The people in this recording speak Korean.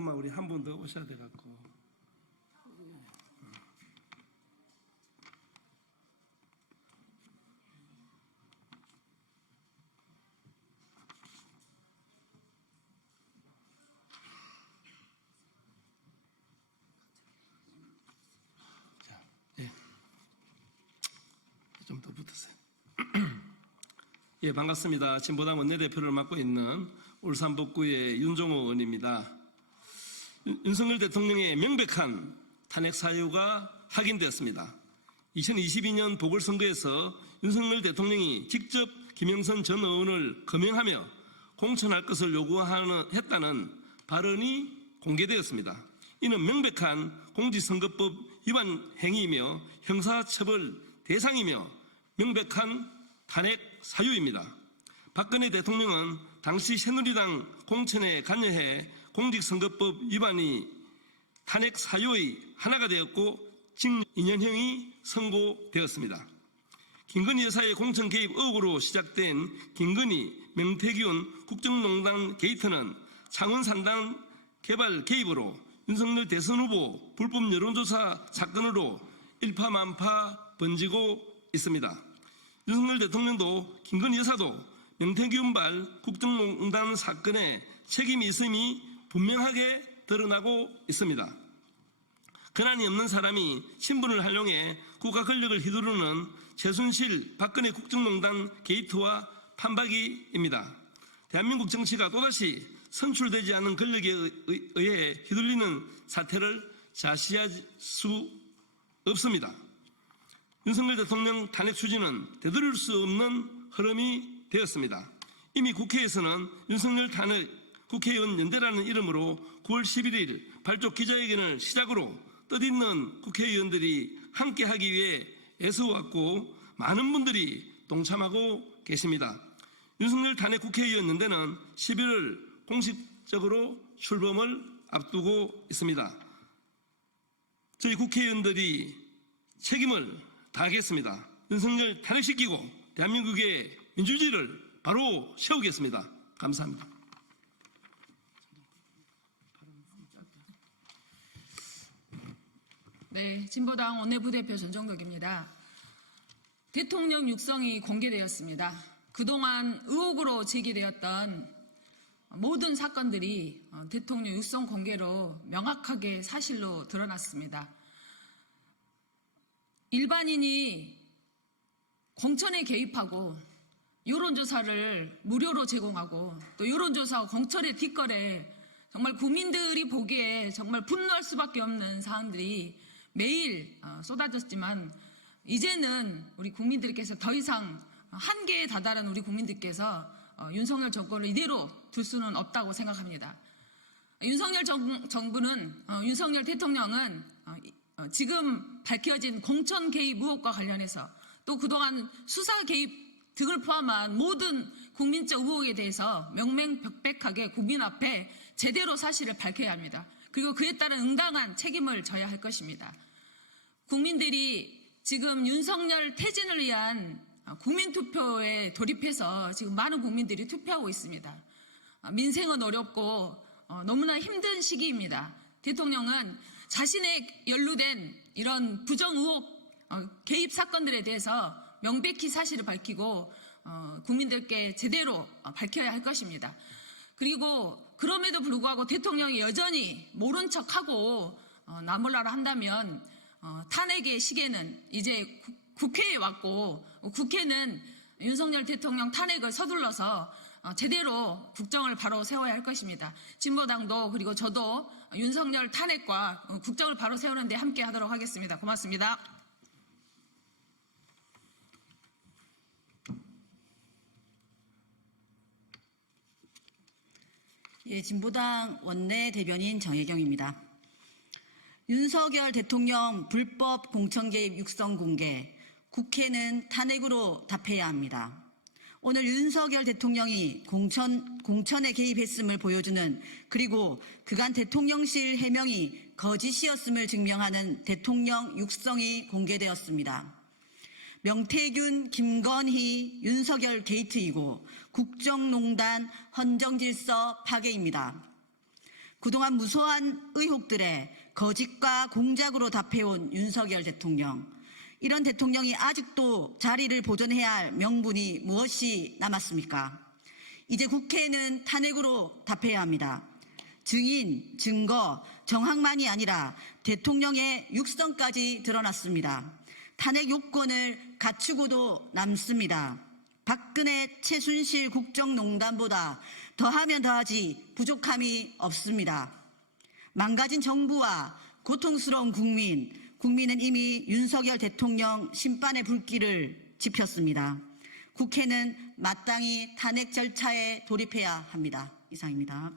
조금만 우리 한 분 더 오셔야 돼 갖고. 자, 예. 좀 더 붙으세요. 예, 반갑습니다. 진보당 원내대표를 맡고 있는 울산 북구의 윤종호 의원입니다. 윤석열 대통령의 명백한 탄핵 사유가 확인되었습니다. 2022년 보궐선거에서 윤석열 대통령이 직접 김영선 전 의원을 거명하며 공천할 것을 요구했다는 발언이 공개되었습니다. 이는 명백한 공직선거법 위반 행위이며 형사처벌 대상이며 명백한 탄핵 사유입니다. 박근혜 대통령은 당시 새누리당 공천에 관여해 공직선거법 위반이 탄핵 사유의 하나가 되었고 징 2년형이 선고되었습니다. 김건희 여사의 공천 개입 의혹으로 시작된 김건희, 명태균 국정농단 게이트는 창원 산단 개발 개입으로 윤석열 대선 후보 불법 여론조사 사건으로 일파만파 번지고 있습니다. 윤석열 대통령도 김건희 여사도 명태균발 국정농단 사건에 책임이 있음이 분명하게 드러나고 있습니다. 권한이 없는 사람이 신분을 활용해 국가 권력을 휘두르는 최순실 박근혜 국정농단 게이트와 판박이입니다. 대한민국 정치가 또다시 선출되지 않은 권력에 의해 휘둘리는 사태를 자시할 수 없습니다. 윤석열 대통령 탄핵 추진은 되돌릴 수 없는 흐름이 되었습니다. 이미 국회에서는 윤석열 탄핵 국회의원 연대라는 이름으로 9월 11일 발족 기자회견을 시작으로 뜻있는 국회의원들이 함께하기 위해 애써왔고 많은 분들이 동참하고 계십니다. 윤석열 탄핵 국회의원 연대는 11월 공식적으로 출범을 앞두고 있습니다. 저희 국회의원들이 책임을 다하겠습니다. 윤석열 탄핵시키고 대한민국의 민주주의를 바로 세우겠습니다. 감사합니다. 네, 진보당 원내부대표 전정덕입니다. 대통령 육성이 공개되었습니다. 그동안 의혹으로 제기되었던 모든 사건들이 대통령 육성 공개로 명확하게 사실로 드러났습니다. 일반인이 공천에 개입하고 여론조사를 무료로 제공하고 또 여론조사와 공천의 뒷거래 정말 국민들이 보기에 정말 분노할 수밖에 없는 사안들이 매일 쏟아졌지만 이제는 우리 국민들께서 더 이상 한계에 다다른 우리 국민들께서 윤석열 정권을 이대로 둘 수는 없다고 생각합니다. 윤석열 정부는 윤석열 대통령은 지금 밝혀진 공천 개입 의혹과 관련해서 또 그동안 수사 개입 등을 포함한 모든 국민적 의혹에 대해서 명명백백하게 국민 앞에 제대로 사실을 밝혀야 합니다. 그리고 그에 따른 응당한 책임을 져야 할 것입니다. 국민들이 지금 윤석열 퇴진을 위한 국민투표에 돌입해서 지금 많은 국민들이 투표하고 있습니다. 민생은 어렵고 너무나 힘든 시기입니다. 대통령은 자신의 연루된 이런 부정 의혹 개입 사건들에 대해서 명백히 사실을 밝히고 국민들께 제대로 밝혀야 할 것입니다. 그리고 그럼에도 불구하고 대통령이 여전히 모른 척하고 나몰라라 한다면 탄핵의 시계는 이제 국회에 왔고 국회는 윤석열 대통령 탄핵을 서둘러서 제대로 국정을 바로 세워야 할 것입니다. 진보당도 그리고 저도 윤석열 탄핵과 국정을 바로 세우는 데 함께 하도록 하겠습니다. 고맙습니다. 예, 진보당 원내대변인 정혜경입니다. 윤석열 대통령 불법 공천 개입 육성 공개, 국회는 탄핵으로 답해야 합니다. 오늘 윤석열 대통령이 공천에 개입했음을 보여주는 그리고 그간 대통령실 해명이 거짓이었음을 증명하는 대통령 육성이 공개되었습니다. 명태균, 김건희, 윤석열 게이트이고 국정농단 헌정질서 파괴입니다. 그동안 무수한 의혹들에 거짓과 공작으로 답해온 윤석열 대통령. 이런 대통령이 아직도 자리를 보존해야 할 명분이 무엇이 남았습니까? 이제 국회는 탄핵으로 답해야 합니다. 증인, 증거, 정황만이 아니라 대통령의 육성까지 드러났습니다. 탄핵 요건을 갖추고도 남습니다. 박근혜, 최순실 국정농단보다 더하면 더하지 부족함이 없습니다. 망가진 정부와 고통스러운 국민은 이미 윤석열 대통령 심판의 불길을 지폈습니다. 국회는 마땅히 탄핵 절차에 돌입해야 합니다. 이상입니다.